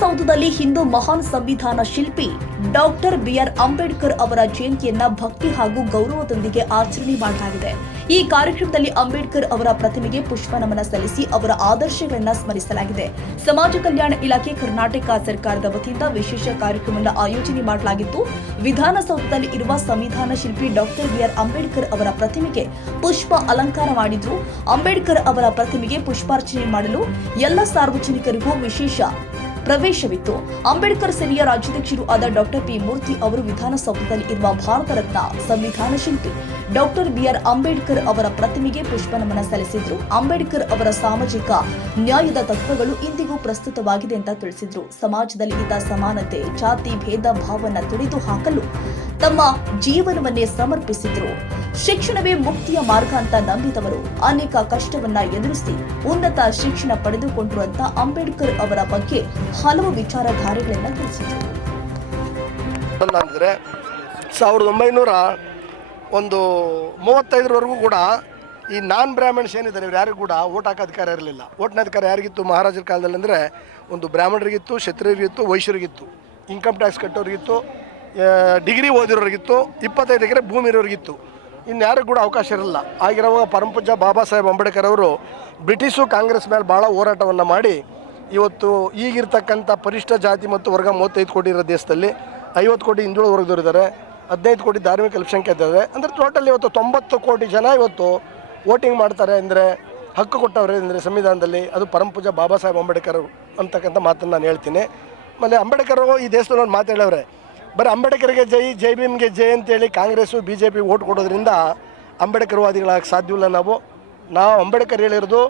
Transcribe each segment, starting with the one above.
ವಿಧಾನಸೌಧದಲ್ಲಿ ಹಿಂದೂ ಮಹಾನ್ ಸಂವಿಧಾನ ಶಿಲ್ಪಿ ಡಾಕ್ಟರ್ ಬಿಆರ್ ಅಂಬೇಡ್ಕರ್ ಅವರ ಜಯಂತಿಯನ್ನ ಭಕ್ತಿ ಹಾಗೂ ಗೌರವದೊಂದಿಗೆ ಆಚರಣೆ ಮಾಡಲಾಗಿದೆ. ಈ ಕಾರ್ಯಕ್ರಮದಲ್ಲಿ ಅಂಬೇಡ್ಕರ್ ಅವರ ಪ್ರತಿಮೆಗೆ ಪುಷ್ಪ ನಮನ ಸಲ್ಲಿಸಿ ಅವರ ಆದರ್ಶಗಳನ್ನು ಸ್ಮರಿಸಲಾಗಿದೆ. ಸಮಾಜ ಕಲ್ಯಾಣ ಇಲಾಖೆ ಕರ್ನಾಟಕ ಸರ್ಕಾರದ ವತಿಯಿಂದ ವಿಶೇಷ ಕಾರ್ಯಕ್ರಮವನ್ನು ಆಯೋಜನೆ ಮಾಡಲಾಗಿತ್ತು. ವಿಧಾನಸೌಧದಲ್ಲಿ ಇರುವ ಸಂವಿಧಾನ ಶಿಲ್ಪಿ ಡಾಕ್ಟರ್ ಬಿಆರ್ ಅಂಬೇಡ್ಕರ್ ಅವರ ಪ್ರತಿಮೆಗೆ ಪುಷ್ಪ ಅಲಂಕಾರ ಮಾಡಿದ್ರು. ಅಂಬೇಡ್ಕರ್ ಅವರ ಪ್ರತಿಮೆಗೆ ಪುಷ್ಪಾರ್ಚನೆ ಮಾಡಲು ಎಲ್ಲ ಸಾರ್ವಜನಿಕರಿಗೂ ವಿಶೇಷ ಪ್ರವೇಶವಿತ್ತು. ಅಂಬೇಡ್ಕರ್ ಸೇನೆಯ ರಾಜ್ಯಾಧ್ಯಕ್ಷರು ಆದ ಡಾಕ್ಟರ್ ಪಿ ಮೂರ್ತಿ ಅವರು ವಿಧಾನಸೌಧದಲ್ಲಿ ಇರುವ ಭಾರತ ರತ್ನ ಸಂವಿಧಾನ ಶಿಲ್ಪಿ ಡಾಕ್ಟರ್ ಬಿಆರ್ ಅಂಬೇಡ್ಕರ್ ಅವರ ಪ್ರತಿಮೆಗೆ ಪುಷ್ಪ ನಮನ ಸಲ್ಲಿಸಿದ್ರು. ಅಂಬೇಡ್ಕರ್ ಅವರ ಸಾಮಾಜಿಕ ನ್ಯಾಯದ ತತ್ವಗಳು ಇಂದಿಗೂ ಪ್ರಸ್ತುತವಾಗಿದೆ ಅಂತ ತಿಳಿಸಿದ್ರು. ಸಮಾಜದಲ್ಲಿ ಇದ್ದ ಸಮಾನತೆ, ಜಾತಿ ಭೇದ ಭಾವನ ತೊಡೆದು ಹಾಕಲು ತಮ್ಮ ಜೀವನವನ್ನೇ ಸಮರ್ಪಿಸಿದ್ರು. ಶಿಕ್ಷಣವೇ ಮುಕ್ತಿಯ ಮಾರ್ಗ ಅಂತ ನಂಬಿದವರು ಅನೇಕ ಕಷ್ಟವನ್ನ ಎದುರಿಸಿ ಉನ್ನತ ಶಿಕ್ಷಣ ಪಡೆದುಕೊಂಡ್ರು ಅಂತ ಅಂಬೇಡ್ಕರ್ ಅವರ ಬಗ್ಗೆ ಹಲವು ವಿಚಾರಧಾರೆಗಳನ್ನ ತಿಳಿಸಿದರು. 1935 ಕೂಡ ಈ ನಾನ್ ಬ್ರಾಹ್ಮಣ್ಸ್ ಏನಿದ್ದಾರೆ ಇವ್ರು ಯಾರಿಗೂ ಕೂಡ ಓಟ್ ಹಾಕೋ ಅಧಿಕಾರ ಇರಲಿಲ್ಲ. ಓಟ್ನ ಅಧಿಕಾರ ಯಾರಿಗಿತ್ತು ಮಹಾರಾಜರ ಕಾಲದಲ್ಲಿ ಅಂದರೆ ಒಂದು ಬ್ರಾಹ್ಮಣರಿಗಿತ್ತು, ಕ್ಷತ್ರಿಯರಿಗಿತ್ತು, ವೈಶ್ಯರಿಗಿತ್ತು, ಇನ್ಕಮ್ ಟ್ಯಾಕ್ಸ್ ಕಟ್ಟೋರಿಗಿತ್ತು, ಡಿಗ್ರಿ ಓದಿರೋರಿಗಿತ್ತು, 25 ಎಕರೆ ಭೂಮಿ ಇರೋರಿಗಿತ್ತು. ಇನ್ಯಾರಿಗೂ ಕೂಡ ಅವಕಾಶ ಇರಲಿಲ್ಲ. ಆಗಿರುವಾಗ ಪರಮಪೂಜ್ಯ ಬಾಬಾ ಸಾಹೇಬ್ ಅಂಬೇಡ್ಕರ್ ಅವರು ಬ್ರಿಟಿಷು ಕಾಂಗ್ರೆಸ್ ಮೇಲೆ ಭಾಳ ಹೋರಾಟವನ್ನು ಮಾಡಿ ಇವತ್ತು ಈಗಿರ್ತಕ್ಕಂಥ ಪರಿಷ್ಠ ಜಾತಿ ಮತ್ತು ವರ್ಗ 35 ಕೋಟಿ ಇರೋ ದೇಶದಲ್ಲಿ 50 ಕೋಟಿ ಹಿಂದುಳಿದ ವರ್ಗದವರಿದ್ದಾರೆ, 15 ಕೋಟಿ ಧಾರ್ಮಿಕ ಅಲ್ಪಸಂಖ್ಯಾತ ಇದ್ದಾರೆ. ಅಂದರೆ ಟೋಟಲ್ ಇವತ್ತು 90 ಕೋಟಿ ಜನ ಇವತ್ತು ವೋಟಿಂಗ್ ಮಾಡ್ತಾರೆ ಅಂದರೆ ಹಕ್ಕು ಕೊಟ್ಟವ್ರೆ ಅಂದರೆ ಸಂವಿಧಾನದಲ್ಲಿ ಅದು ಪರಮಪೂಜ್ಯ ಬಾಬಾ ಸಾಹೇಬ್ ಅಂಬೇಡ್ಕರ್ ಅಂತಕ್ಕಂಥ ಮಾತನ್ನು ನಾನು ಹೇಳ್ತೀನಿ. ಆಮೇಲೆ ಅಂಬೇಡ್ಕರ್ ಈ ದೇಶದಲ್ಲಿ ಒಂದು ಮಾತು ಹೇಳವ್ರೆ, ಬರೀ ಅಂಬೇಡ್ಕರ್ಗೆ ಜೈ, ಜೈ ಭೀಮ್ಗೆ ಜೈ ಅಂತೇಳಿ ಕಾಂಗ್ರೆಸ್ಸು BJP ಓಟ್ ಕೊಡೋದ್ರಿಂದ ಅಂಬೇಡ್ಕರ್ ವಾದಿಗಳಾಗಕ್ಕೆ ಸಾಧ್ಯವಿಲ್ಲ. ನಾವು ಅಂಬೇಡ್ಕರ್ ಹೇಳಿರೋದು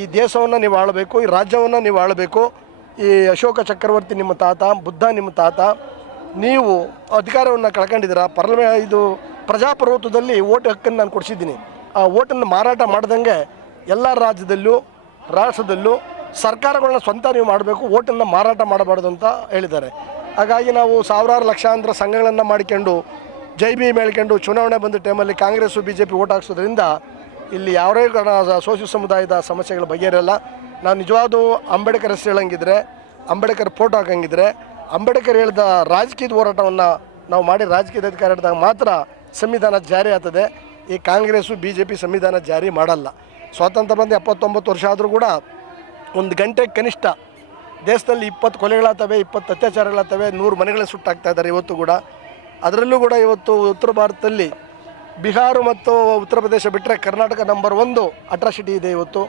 ಈ ದೇಶವನ್ನು ನೀವು ಆಳಬೇಕು, ಈ ರಾಜ್ಯವನ್ನು ನೀವು ಆಳಬೇಕು. ಈ ಅಶೋಕ ಚಕ್ರವರ್ತಿ ನಿಮ್ಮ ತಾತ, ಬುದ್ಧ ನಿಮ್ಮ ತಾತ, ನೀವು ಅಧಿಕಾರವನ್ನು ಕಳ್ಕೊಂಡಿದ್ದೀರ. ಇದು ಪ್ರಜಾಪ್ರಭುತ್ವದಲ್ಲಿ ಓಟ್ ಹಕ್ಕನ್ನು ನಾನು ಕೊಡಿಸಿದ್ದೀನಿ. ಆ ಓಟನ್ನು ಮಾರಾಟ ಮಾಡ್ದಂಗೆ ಎಲ್ಲ ರಾಜ್ಯದಲ್ಲೂ ರಾಷ್ಟ್ರದಲ್ಲೂ ಸರ್ಕಾರಗಳನ್ನ ಸ್ವಂತ ನೀವು ಮಾಡಬೇಕು, ಓಟನ್ನು ಮಾರಾಟ ಮಾಡಬಾರ್ದು ಅಂತ ಹೇಳಿದ್ದಾರೆ. ಹಾಗಾಗಿ ನಾವು ಸಾವಿರಾರು ಲಕ್ಷಾಂತರ ಸಂಘಗಳನ್ನು ಮಾಡಿಕೊಂಡು ಜೈ ಭೀಮ್ ಹೇಳ್ಕೊಂಡು ಚುನಾವಣೆ ಬಂದ ಟೈಮಲ್ಲಿ ಕಾಂಗ್ರೆಸ್ಸು BJP ಓಟ್ ಹಾಕ್ಸೋದ್ರಿಂದ ಇಲ್ಲಿ ಯಾವುದೇ ಸೋಷಿಯಲ್ ಸಮುದಾಯದ ಸಮಸ್ಯೆಗಳು ಬಗೆಹರಿಯಲ್ಲ. ನಾವು ನಿಜವಾದ ಅಂಬೇಡ್ಕರ್ ಹೆಸರು ಹೇಳಂಗಿದ್ರೆ, ಅಂಬೇಡ್ಕರ್ ಫೋಟೋ ಹಾಕಂಗಿದ್ರೆ, ಅಂಬೇಡ್ಕರ್ ಹೇಳಿದ ರಾಜಕೀಯದ ಹೋರಾಟವನ್ನು ನಾವು ಮಾಡಿ ರಾಜಕೀಯದ ಅಧಿಕಾರ ಹಿಡಿದಾಗ ಮಾತ್ರ ಸಂವಿಧಾನ ಜಾರಿ ಆಗ್ತದೆ. ಈ ಕಾಂಗ್ರೆಸ್ಸು BJP ಸಂವಿಧಾನ ಜಾರಿ ಮಾಡಲ್ಲ. ಸ್ವಾತಂತ್ರ್ಯ ಬಂದು 79 ವರ್ಷ ಆದರೂ ಕೂಡ ಒಂದು ಗಂಟೆ ಕನಿಷ್ಠ ದೇಶದಲ್ಲಿ 20 ಕೊಲೆಗಳಾಗ್ತವೆ, 20 ಅತ್ಯಾಚಾರಗಳಾಗ್ತವೆ, 100 ಮನೆಗಳನ್ನ ಸುಟ್ಟಾಗ್ತಾ ಇದ್ದಾರೆ ಇವತ್ತು ಕೂಡ. ಅದರಲ್ಲೂ ಕೂಡ ಇವತ್ತು ಉತ್ತರ ಭಾರತದಲ್ಲಿ ಬಿಹಾರ ಮತ್ತು ಉತ್ತರ ಪ್ರದೇಶ ಬಿಟ್ಟರೆ ಕರ್ನಾಟಕ ನಂಬರ್ 1 ಅಟ್ರಾಸಿಟಿ ಇದೆ ಇವತ್ತು.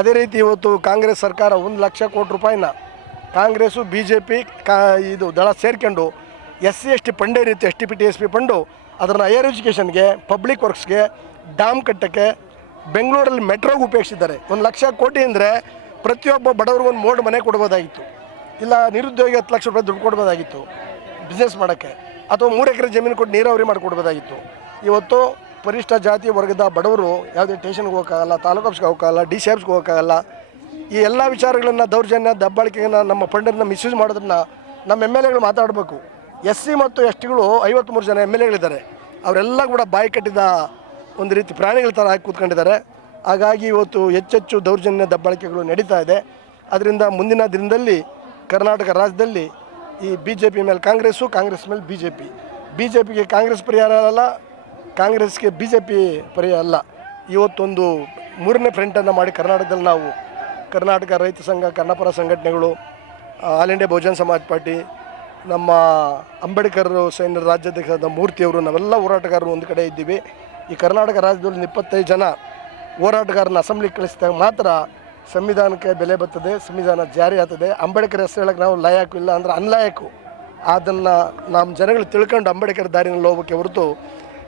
ಅದೇ ರೀತಿ ಇವತ್ತು ಕಾಂಗ್ರೆಸ್ ಸರ್ಕಾರ 1 ಲಕ್ಷ ಕೋಟಿ ರೂಪಾಯಿನ ಕಾಂಗ್ರೆಸ್ಸು BJP ಇದು ದಳ ಸೇರ್ಕೊಂಡು SC/ST ಫಂಡ್ ಏನಿತ್ತು, STP/TSP ಫಂಡು ಅದನ್ನು ಹೈಯರ್ ಎಜುಕೇಷನ್ಗೆ, ಪಬ್ಲಿಕ್ ವರ್ಕ್ಸ್ಗೆ, ಡ್ಯಾಮ್ ಕಟ್ಟಕ್ಕೆ, ಬೆಂಗಳೂರಲ್ಲಿ ಮೆಟ್ರೋಗೆ ಉಪಯೋಗಿಸಿದ್ದಾರೆ. 1 ಲಕ್ಷ ಕೋಟಿ ಅಂದರೆ ಪ್ರತಿಯೊಬ್ಬ ಬಡವ್ರಿಗೂ ಒಂದು ಮೋಡ್ ಮನೆ ಕೊಡ್ಬೋದಾಗಿತ್ತು, ಇಲ್ಲ ನಿರುದ್ಯೋಗಿ 10 ಲಕ್ಷ ರೂಪಾಯಿ ದುಡ್ಡು ಕೊಡ್ಬೋದಾಗಿತ್ತು ಬಿಸ್ನೆಸ್ ಮಾಡೋಕ್ಕೆ, ಅಥವಾ 3 ಎಕರೆ ಜಮೀನು ಕೊಟ್ಟು ನೀರಾವರಿ ಮಾಡಿಕೊಡ್ಬೋದಾಗಿತ್ತು. ಇವತ್ತು ಪರಿಷ್ಠ ಜಾತಿ ವರ್ಗದ ಬಡವರು ಯಾವುದೇ ಸ್ಟೇಷನ್ಗೆ ಹೋಗೋಕ್ಕಾಗಲ್ಲ, ತಾಲೂಕು ಆಫೀಸ್ಗೆ ಹೋಗೋಕ್ಕಾಗಲ್ಲ, DC ಆಫೀಸ್ಗೆ ಹೋಗೋಕ್ಕಾಗಲ್ಲ. ಈ ಎಲ್ಲ ವಿಚಾರಗಳನ್ನು ದೌರ್ಜನ್ಯ ದಬ್ಬಾಳಿಕೆಯನ್ನು ನಮ್ಮ ಫಂಡನ್ನು ಮಿಸ್ಯೂಸ್ ಮಾಡೋದನ್ನು ನಮ್ಮ MLAಗಳು ಮಾತಾಡಬೇಕು. SC ಮತ್ತು STಗಳು 53 ಜನ MLAಗಳಿದ್ದಾರೆ. ಅವರೆಲ್ಲ ಕೂಡ ಬಾಯಿ ಕಟ್ಟಿದ ಒಂದು ರೀತಿ ಪ್ರಾಣಿಗಳ ಥರ ಹಾಕಿ ಕೂತ್ಕೊಂಡಿದ್ದಾರೆ. ಹಾಗಾಗಿ ಇವತ್ತು ಹೆಚ್ಚೆಚ್ಚು ದೌರ್ಜನ್ಯ ದಬ್ಬಾಳಿಕೆಗಳು ನಡೀತಾ ಇದೆ. ಅದರಿಂದ ಮುಂದಿನ ದಿನದಲ್ಲಿ ಕರ್ನಾಟಕ ರಾಜ್ಯದಲ್ಲಿ ಈ BJP ಮೇಲೆ ಕಾಂಗ್ರೆಸ್ಸು, ಕಾಂಗ್ರೆಸ್ ಮೇಲೆ BJPಗೆ ಕಾಂಗ್ರೆಸ್ ಪರಿಹಾರ ಅಲ್ಲ, ಕಾಂಗ್ರೆಸ್ಗೆ BJP ಪರಿಹಾರ ಅಲ್ಲ. ಇವತ್ತೊಂದು 3ನೇ ಫ್ರಂಟನ್ನು ಮಾಡಿ ಕರ್ನಾಟಕದಲ್ಲಿ ನಾವು ಕರ್ನಾಟಕ ರೈತ ಸಂಘ, ಕನ್ನಡಪರ ಸಂಘಟನೆಗಳು, ಆಲ್ ಇಂಡಿಯಾ ಬಹುಜನ ಸಮಾಜ್ ಪಾರ್ಟಿ, ನಮ್ಮ ಅಂಬೇಡ್ಕರ್ ಸೈನ್ಯ ರಾಜ್ಯಾಧ್ಯಕ್ಷರಾದ ಮೂರ್ತಿಯವರು, ನಾವೆಲ್ಲ ಹೋರಾಟಗಾರರು ಒಂದು ಕಡೆ ಇದ್ದೀವಿ. ಈ ಕರ್ನಾಟಕ ರಾಜ್ಯದಲ್ಲಿ 25 ಜನ ಹೋರಾಟಗಾರನ ಅಸೆಂಬ್ಲಿಗೆ ಕಳಿಸಿದಾಗ ಮಾತ್ರ ಸಂವಿಧಾನಕ್ಕೆ ಬೆಲೆ ಬರ್ತದೆ, ಸಂವಿಧಾನ ಜಾರಿ ಆಗ್ತದೆ. ಅಂಬೇಡ್ಕರ್ ಹೆಸರು ಹೇಳೋಕ್ಕೆ ನಾವು ಲಾಯಕು ಇಲ್ಲ ಅಂದರೆ ಅನ್ಲಾಯಕು. ಅದನ್ನು ನಮ್ಮ ಜನಗಳು ತಿಳ್ಕೊಂಡು ಅಂಬೇಡ್ಕರ್ ದಾರಿನಲ್ಲಿ ಹೋಗ್ಬೇಕೆ ಹೊರತು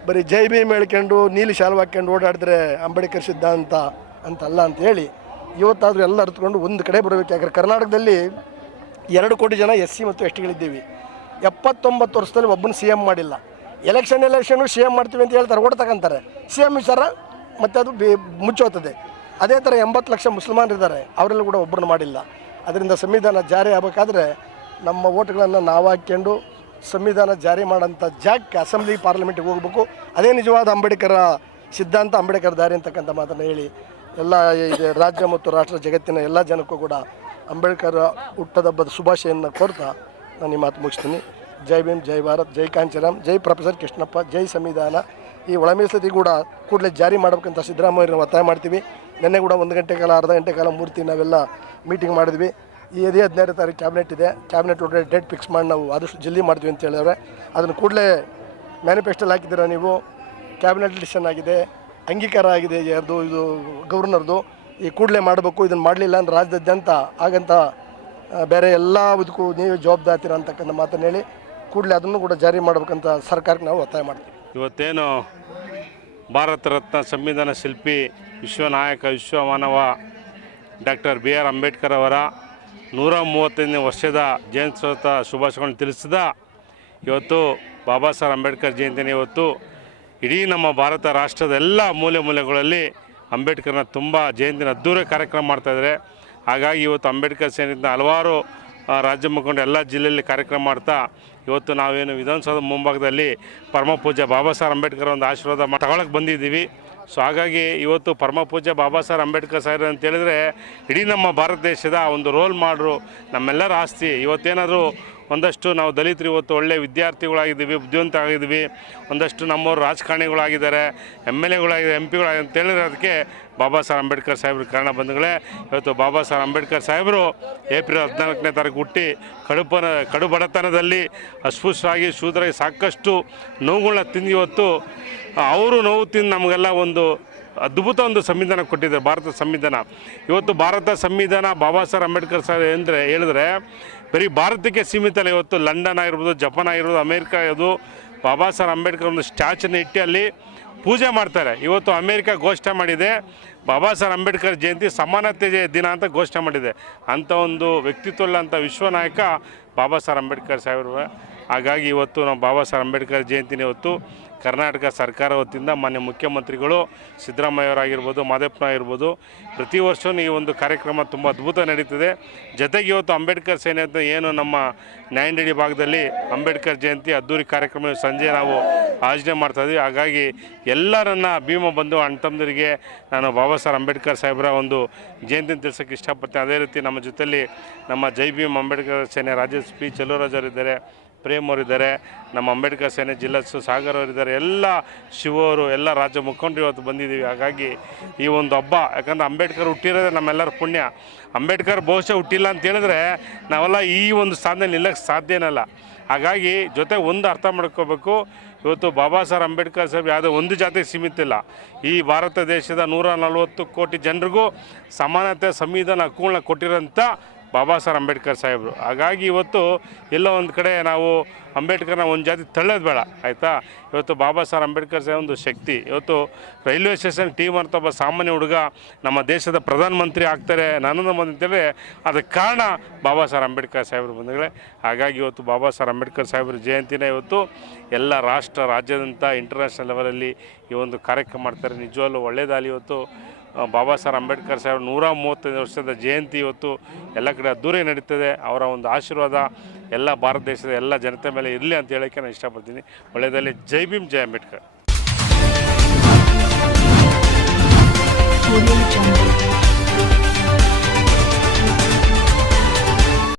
ಬರೀ ಜೈ ಭೀಮ್ ಹೇಳ್ಕೊಂಡು ನೀಲಿ ಶಾಲು ಹಾಕ್ಕೊಂಡು ಓಡಾಡಿದ್ರೆ ಅಂಬೇಡ್ಕರ್ ಸಿದ್ಧಾಂತ ಅಂತಲ್ಲ ಅಂತೇಳಿ ಇವತ್ತಾದರೂ ಎಲ್ಲ ಅರ್ಥಕೊಂಡು ಒಂದು ಕಡೆ ಬರಬೇಕು. ಯಾಕಂದರೆ ಕರ್ನಾಟಕದಲ್ಲಿ 2 ಕೋಟಿ ಜನ SC ಮತ್ತು STಗಳಿದ್ದೀವಿ. 79 ವರ್ಷದಲ್ಲಿ ಒಬ್ಬನ CM ಮಾಡಿಲ್ಲ. ಎಲೆಕ್ಷನ್ನು CM ಮಾಡ್ತೀವಿ ಅಂತ ಹೇಳ್ತಾರೆ, ಓಟ್ ತಗೊಂತಾರೆ. CM ವಿಚಾರ ಮತ್ತು ಅದು ಮುಚ್ಚೋಗ್ತದೆ. ಅದೇ ಥರ 80 ಲಕ್ಷ ಮುಸಲ್ಮಾನರಿದ್ದಾರೆ, ಅವರೆಲ್ಲ ಕೂಡ ಒಬ್ಬರನ್ನು ಮಾಡಿಲ್ಲ. ಅದರಿಂದ ಸಂವಿಧಾನ ಜಾರಿ ಆಗಬೇಕಾದ್ರೆ ನಮ್ಮ ಓಟ್ಗಳನ್ನು ನಾವು ಹಾಕ್ಕೊಂಡು ಸಂವಿಧಾನ ಜಾರಿ ಮಾಡೋಂಥ ಜಾಗಕ್ಕೆ ಅಸೆಂಬ್ಲಿ ಪಾರ್ಲಿಮೆಂಟಿಗೆ ಹೋಗಬೇಕು. ಅದೇ ನಿಜವಾದ ಅಂಬೇಡ್ಕರ ಸಿದ್ಧಾಂತ, ಅಂಬೇಡ್ಕರ್ ದಾರಿ ಅಂತಕ್ಕಂಥ ಮಾತನ್ನು ಹೇಳಿ ಎಲ್ಲ ರಾಜ್ಯ ಮತ್ತು ರಾಷ್ಟ್ರ ಜಗತ್ತಿನ ಎಲ್ಲ ಜನಕ್ಕೂ ಕೂಡ ಅಂಬೇಡ್ಕರ್ ಹುಟ್ಟದಬ್ಬದ ಶುಭಾಶಯನ್ನು ಕೋರ್ತಾ ನಾನು ಈ ಮಾತು ಮುಗಿಸ್ತೀನಿ. ಜೈ ಭೀಮ್, ಜೈ ಭಾರತ್, ಜೈ ಕಾಂಚೀರಾಮ್, ಜೈ ಪ್ರೊಫೆಸರ್ ಕೃಷ್ಣಪ್ಪ, ಜೈ ಸಂವಿಧಾನ. ಈ ಒಳ ಮೀಸಲಾತಿ ಕೂಡ ಕೂಡಲೇ ಜಾರಿ ಮಾಡಬೇಕಂತ ಸಿದ್ದರಾಮಯ್ಯರನ್ನ ಒತ್ತಾಯ ಮಾಡ್ತೀವಿ. ನಿನ್ನೆ ಕೂಡ 1 ಗಂಟೆ ಕಾಲ, ಅರ್ಧ ಗಂಟೆ ಕಾಲ ಮೂರ್ತಿ ನಾವೆಲ್ಲ ಮೀಟಿಂಗ್ ಮಾಡಿದ್ವಿ. ಈ 15ನೇ ತಾರೀಕು ಕ್ಯಾಬಿನೆಟ್ ಇದೆ. ಕ್ಯಾಬಿನೆಟ್ ಒಳಗಡೆ ಡೇಟ್ ಫಿಕ್ಸ್ ಮಾಡಿ ನಾವು ಆದಷ್ಟು ಜಲ್ದಿ ಮಾಡ್ತೀವಿ ಅಂತ ಹೇಳಿದ್ರೆ ಅದನ್ನು ಕೂಡಲೇ ಮ್ಯಾನಿಫೆಸ್ಟೋಲ್ಲಿ ಹಾಕಿದ್ದೀರ ನೀವು. ಕ್ಯಾಬಿನೆಟ್ ಡಿಸಿಷನ್ ಆಗಿದೆ, ಅಂಗೀಕಾರ ಆಗಿದೆ ಯಾರ್ದು, ಇದು ಗವರ್ನರ್ದು. ಈ ಕೂಡಲೇ ಮಾಡಬೇಕು. ಇದನ್ನು ಮಾಡಲಿಲ್ಲ ಅಂದ್ರೆ ರಾಜ್ಯಾದ್ಯಂತ ಆಗಂತ ಬೇರೆ ಎಲ್ಲ ಇದಕ್ಕೂ ನೀವು ಜವಾಬ್ದಾರಿ ಅಂತಕ್ಕಂಥ ಮಾತನ್ನು ಹೇಳಿ ಕೂಡಲೇ ಅದನ್ನು ಕೂಡ ಜಾರಿ ಮಾಡಬೇಕಂತ ಸರ್ಕಾರಕ್ಕೆ ನಾವು ಒತ್ತಾಯ ಮಾಡ್ತೀವಿ. ಇವತ್ತೇನು ಭಾರತ ರತ್ನ ಸಂವಿಧಾನ ಶಿಲ್ಪಿ ವಿಶ್ವನಾಯಕ ವಿಶ್ವಮಾನವ ಡಾಕ್ಟರ್ BR ಅಂಬೇಡ್ಕರ್ ಅವರ 135ನೇ ವರ್ಷದ ಜಯಂತ್ಯೋತ್ಸವ ಶುಭಾಶಯಗಳನ್ನು ತಿಳಿಸಿದ ಇವತ್ತು ಬಾಬಾ ಸಾಹೇಬ್ ಅಂಬೇಡ್ಕರ್ ಜಯಂತಿನ ಇವತ್ತು ಇಡೀ ನಮ್ಮ ಭಾರತ ರಾಷ್ಟ್ರದ ಎಲ್ಲ ಮೂಲೆ ಮೂಲೆಗಳಲ್ಲಿ ಅಂಬೇಡ್ಕರ್ನ ತುಂಬ ಜಯಂತಿನ ಅದ್ದೂರಿ ಕಾರ್ಯಕ್ರಮ ಮಾಡ್ತಾಯಿದ್ದಾರೆ. ಹಾಗಾಗಿ ಇವತ್ತು ಅಂಬೇಡ್ಕರ್ ಸೇರಿದಂಥ ಹಲವಾರು ರಾಜ್ಯ ಮುಖಂಡರು ಎಲ್ಲ ಜಿಲ್ಲೆಯಲ್ಲಿ ಕಾರ್ಯಕ್ರಮ ಮಾಡ್ತಾ ಇವತ್ತು ನಾವೇನು ವಿಧಾನಸೌಧದ ಮುಂಭಾಗದಲ್ಲಿ ಪರಮ ಪೂಜ್ಯ ಬಾಬಾ ಸಾಹೇಬ್ ಅಂಬೇಡ್ಕರ್ ಒಂದು ಆಶೀರ್ವಾದ ತಗೊಳಕ್ಕೆ ಬಂದಿದ್ದೀವಿ. ಸೊ ಹಾಗಾಗಿ ಇವತ್ತು ಪರಮ ಪೂಜ್ಯ ಬಾಬಾ ಸಾಹೇಬ್ ಅಂಬೇಡ್ಕರ್ ಸಾಹೇಬ್ ಅಂತ ಹೇಳಿದ್ರೆ ಇಡೀ ನಮ್ಮ ಭಾರತ ದೇಶದ ಒಂದು ರೋಲ್ ಮಾಡ್ರು, ನಮ್ಮೆಲ್ಲರ ಆಸ್ತಿ. ಇವತ್ತೇನಾದರೂ ಒಂದಷ್ಟು ನಾವು ದಲಿತರು ಇವತ್ತು ಒಳ್ಳೆಯ ವಿದ್ಯಾರ್ಥಿಗಳಾಗಿದ್ದೀವಿ, ಬುದ್ಧಿವಂತ ಆಗಿದ್ದೀವಿ, ಒಂದಷ್ಟು ನಮ್ಮವರು ರಾಜಕಾರಣಿಗಳಾಗಿದ್ದಾರೆ, MLAಗಳಾಗಿದೆ, MP ಗಳಾಗಿದೆ ಅಂತ ಹೇಳಿದ್ರೆ ಅದಕ್ಕೆ ಬಾಬಾ ಸಾಹೇಬ್ ಅಂಬೇಡ್ಕರ್ ಸಾಹೇಬ್ರ ಕಾರಣ ಬಂಧುಗಳೇ. ಇವತ್ತು ಬಾಬಾ ಸಾಹೇಬ್ ಅಂಬೇಡ್ಕರ್ ಸಾಹೇಬರು ಏಪ್ರಿಲ್ 14ನೇ ತಾರೀಕು ಹುಟ್ಟಿ ಕಡು ಬಡತನದಲ್ಲಿ ಅಸ್ಪೃಶ್ಯರಾಗಿ ಶೂದ್ರಾಗಿ ಸಾಕಷ್ಟು ನೋವುಗಳನ್ನ ತಿಂದು ಇವತ್ತು ಅವರು ನೋವು ತಿಂದು ನಮಗೆಲ್ಲ ಒಂದು ಅದ್ಭುತ ಒಂದು ಸಂವಿಧಾನ ಕೊಟ್ಟಿದ್ದಾರೆ, ಭಾರತ ಸಂವಿಧಾನ. ಇವತ್ತು ಭಾರತ ಸಂವಿಧಾನ ಬಾಬಾ ಸಾಹೇಬ್ ಅಂಬೇಡ್ಕರ್ ಸಾಹೇಬ್ ಹೇಳಿದ್ರೆ ಬರೀ ಭಾರತಕ್ಕೆ ಸೀಮಿತ ಅಲ್ಲ. ಇವತ್ತು ಲಂಡನ್ ಆಗಿರ್ಬೋದು, ಜಪಾನ್ ಆಗಿರ್ಬೋದು, ಅಮೇರಿಕ ಇರ್ಬೋದು, ಬಾಬಾ ಸಾಹೇಬ್ ಅಂಬೇಡ್ಕರ್ ಒಂದು ಸ್ಟ್ಯಾಚುನ ಇಟ್ಟು ಅಲ್ಲಿ ಪೂಜೆ ಮಾಡ್ತಾರೆ. ಇವತ್ತು ಅಮೇರಿಕ ಘೋಷಣೆ ಮಾಡಿದೆ ಬಾಬಾ ಸಾಹೇಬ್ ಅಂಬೇಡ್ಕರ್ ಜಯಂತಿ ಸಮಾನತೆ ದಿನ ಅಂತ ಘೋಷಣೆ ಮಾಡಿದೆ. ಅಂಥ ಒಂದು ವ್ಯಕ್ತಿತ್ವಳ್ಳಂಥ ವಿಶ್ವನಾಯಕ ಬಾಬಾ ಸಾಹೇಬ್ ಅಂಬೇಡ್ಕರ್ ಸಾಹೇಬರು. ಹಾಗಾಗಿ ಇವತ್ತು ನಾವು ಬಾಬಾ ಸಾಹೇಬ್ ಅಂಬೇಡ್ಕರ್ ಜಯಂತಿನ ಇವತ್ತು ಕರ್ನಾಟಕ ಸರ್ಕಾರ ವತಿಯಿಂದ ಮಾನ್ಯ ಮುಖ್ಯಮಂತ್ರಿಗಳು ಸಿದ್ದರಾಮಯ್ಯವರಾಗಿರ್ಬೋದು, ಮಾದೇಪ್ಪನ ಆಗಿರ್ಬೋದು, ಪ್ರತಿ ವರ್ಷವೂ ಈ ಒಂದು ಕಾರ್ಯಕ್ರಮ ತುಂಬ ಅದ್ಭುತ ನಡೀತದೆ. ಜೊತೆಗೆ ಇವತ್ತು ಅಂಬೇಡ್ಕರ್ ಸೇನೆ ಅಂತ ಏನು ನಮ್ಮ ನ್ಯಾಯಂಡೇಡಿ ಭಾಗದಲ್ಲಿ ಅಂಬೇಡ್ಕರ್ ಜಯಂತಿ ಅದ್ದೂರಿ ಕಾರ್ಯಕ್ರಮ ಸಂಜೆ ನಾವು ಆಯೋಜನೆ ಮಾಡ್ತಾಯಿದ್ವಿ. ಹಾಗಾಗಿ ಎಲ್ಲ ನನ್ನ ಭೀಮ ಬಂಧು ಅಣ್ಣ ತಮ್ಮದರಿಗೆ ನಾನು ಬಾಬಾ ಸಾಹೇಬ್ ಅಂಬೇಡ್ಕರ್ ಸಾಹೇಬರ ಒಂದು ಜಯಂತಿನ ತಿಳಿಸೋಕ್ಕೆ ಇಷ್ಟಪಡ್ತೇನೆ. ಅದೇ ರೀತಿ ನಮ್ಮ ಜೊತೆಯಲ್ಲಿ ನಮ್ಮ ಜೈ ಭೀಮ್ ಅಂಬೇಡ್ಕರ್ ಸೇನೆ ರಾಜೇಶ್ P. ಚೆಲುವರಾಜ್ ಅವರಿದ್ದಾರೆ, ಪ್ರೇಮ್ ಅವರಿದ್ದಾರೆ, ನಮ್ಮ ಅಂಬೇಡ್ಕರ್ ಸೇನೆ ಜಿಲ್ಲಾ ಸಾಗರ್ ಅವರಿದ್ದಾರೆ, ಎಲ್ಲ ಶಿವರು, ಎಲ್ಲ ರಾಜ್ಯ ಮುಖಂಡರು ಇವತ್ತು ಬಂದಿದ್ದೀವಿ. ಹಾಗಾಗಿ ಈ ಒಂದು ಹಬ್ಬ, ಯಾಕಂದರೆ ಅಂಬೇಡ್ಕರ್ ಹುಟ್ಟಿರೋದೇ ನಮ್ಮೆಲ್ಲರ ಪುಣ್ಯ. ಅಂಬೇಡ್ಕರ್ ಬಹುಶಃ ಹುಟ್ಟಿಲ್ಲ ಅಂತ ಹೇಳಿದ್ರೆ ನಾವೆಲ್ಲ ಈ ಒಂದು ಸ್ಥಾನದಲ್ಲಿ ನಿಲ್ಲಕ್ಕೆ ಸಾಧ್ಯನಲ್ಲ. ಹಾಗಾಗಿ ಜೊತೆ ಒಂದು ಅರ್ಥ ಮಾಡ್ಕೋಬೇಕು, ಇವತ್ತು ಬಾಬಾ ಸಾಹೇಬ್ ಅಂಬೇಡ್ಕರ್ ಸಾಹೇಬ್ ಯಾವುದೋ ಒಂದು ಜಾತಿಗೆ ಸೀಮಿತ ಇಲ್ಲ. ಈ ಭಾರತ ದೇಶದ 140 ಕೋಟಿ ಜನರಿಗೂ ಸಮಾನತೆ ಸಂವಿಧಾನ ಹಕ್ಕುಗಳನ್ನ ಕೊಟ್ಟಿರೋಂಥ ಬಾಬಾ ಸಾಹೇಬ್ ಅಂಬೇಡ್ಕರ್ ಸಾಹೇಬರು. ಹಾಗಾಗಿ ಇವತ್ತು ಎಲ್ಲೋ ಒಂದು ಕಡೆ ನಾವು ಅಂಬೇಡ್ಕರ್ನ ಒಂದು ಜಾತಿ ತಳ್ಳೋದು ಬೇಡ, ಆಯಿತಾ. ಇವತ್ತು ಬಾಬಾ ಸಾಹೇಬ್ ಅಂಬೇಡ್ಕರ್ ಸಾಹೇಬ್ ಒಂದು ಶಕ್ತಿ. ಇವತ್ತು ರೈಲ್ವೆ ಸ್ಟೇಷನ್ ಟೀಮ್ ಅಂತ ಒಬ್ಬ ಸಾಮಾನ್ಯ ಹುಡುಗ ನಮ್ಮ ದೇಶದ ಪ್ರಧಾನಮಂತ್ರಿ ಆಗ್ತಾರೆ ನರೇಂದ್ರ ಮೋದಿ ಅಂತೇಳಿ ಅದಕ್ಕೆ ಕಾರಣ ಬಾಬಾ ಸಾಹೇಬ್ ಅಂಬೇಡ್ಕರ್ ಸಾಹೇಬರು ಬಂಧುಗಳೇ. ಹಾಗಾಗಿ ಇವತ್ತು ಬಾಬಾ ಸಾಹೇಬ್ ಅಂಬೇಡ್ಕರ್ ಸಾಹೇಬ್ರ ಜಯಂತಿನ ಇವತ್ತು ಎಲ್ಲ ರಾಷ್ಟ್ರ ರಾಜ್ಯದಂಥ ಇಂಟರ್ನ್ಯಾಷನಲ್ ಲೆವೆಲಲ್ಲಿ ಈ ಒಂದು ಕಾರ್ಯಕ್ರಮ ಮಾಡ್ತಾರೆ. ನಿಜವಾಗ್ಲೂ ಒಳ್ಳೆಯದಾಗಲಿ. ಇವತ್ತು ಬಾಬಾ ಸಾಹೇಬ್ ಅಂಬೇಡ್ಕರ್ ಸಾಹೇಬ್ 135 ವರ್ಷದ ಜಯಂತಿ ಇವತ್ತು ಎಲ್ಲ ಕಡೆ ಅದ್ದೂರಿ ನಡೀತದೆ. ಅವರ ಒಂದು ಆಶೀರ್ವಾದ ಎಲ್ಲ ಭಾರತ ದೇಶದ ಎಲ್ಲ ಜನತೆ ಮೇಲೆ ಇರಲಿ ಅಂತ ಹೇಳೋಕ್ಕೆ ನಾನು ಇಷ್ಟಪಡ್ತೀನಿ. ಒಳ್ಳೆಯದಲ್ಲಿ ಜೈ ಭೀಮ್, ಜೈ ಅಂಬೇಡ್ಕರ್.